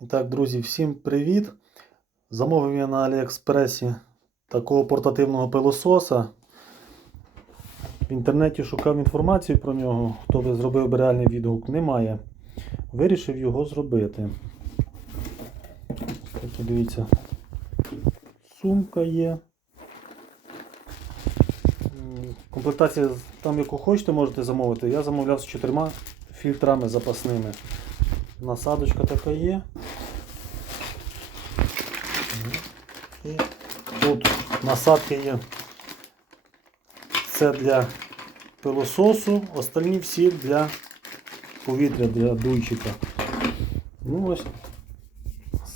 І так, друзі, всім привіт! Замовив я на Аліекспресі такого портативного пилососа. В інтернеті шукав інформацію про нього. Хто би зробив би реальний відгук, немає. Вирішив його зробити. Так, дивіться, сумка є. Комплектація там, яку хочете, можете замовити. Я замовляв з чотирма фільтрами запасними. Насадочка така є. І тут насадки є. Це для пилососу, остальні всі для повітря, для дуйчика. Ну ось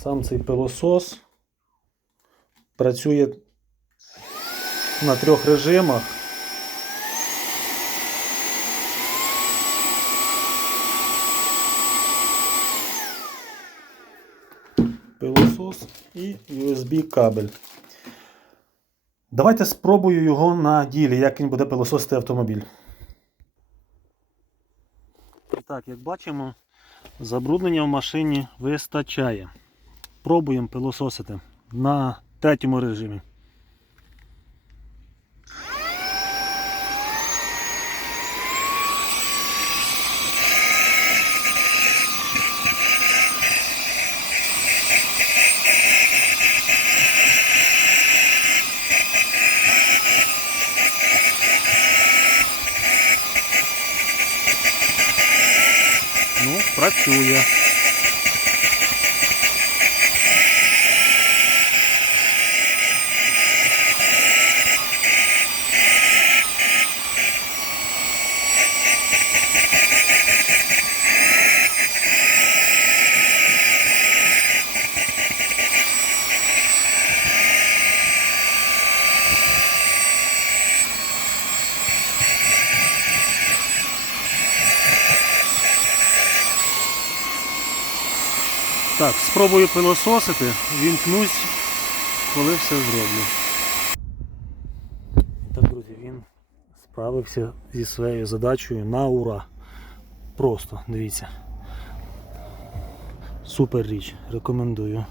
сам цей пилосос працює на трьох режимах. Пилосос і USB кабель. Давайте спробую його на ділі, як він буде пилососити автомобіль. Так, як бачимо, забруднення в машині вистачає. Пробуємо пилососити на третьому режимі. Ну, працює. Так, спробую пилососити, вімкнусь, коли все зроблю. Так, друзі, він справився зі своєю задачею на ура. Просто, дивіться. Супер річ, рекомендую.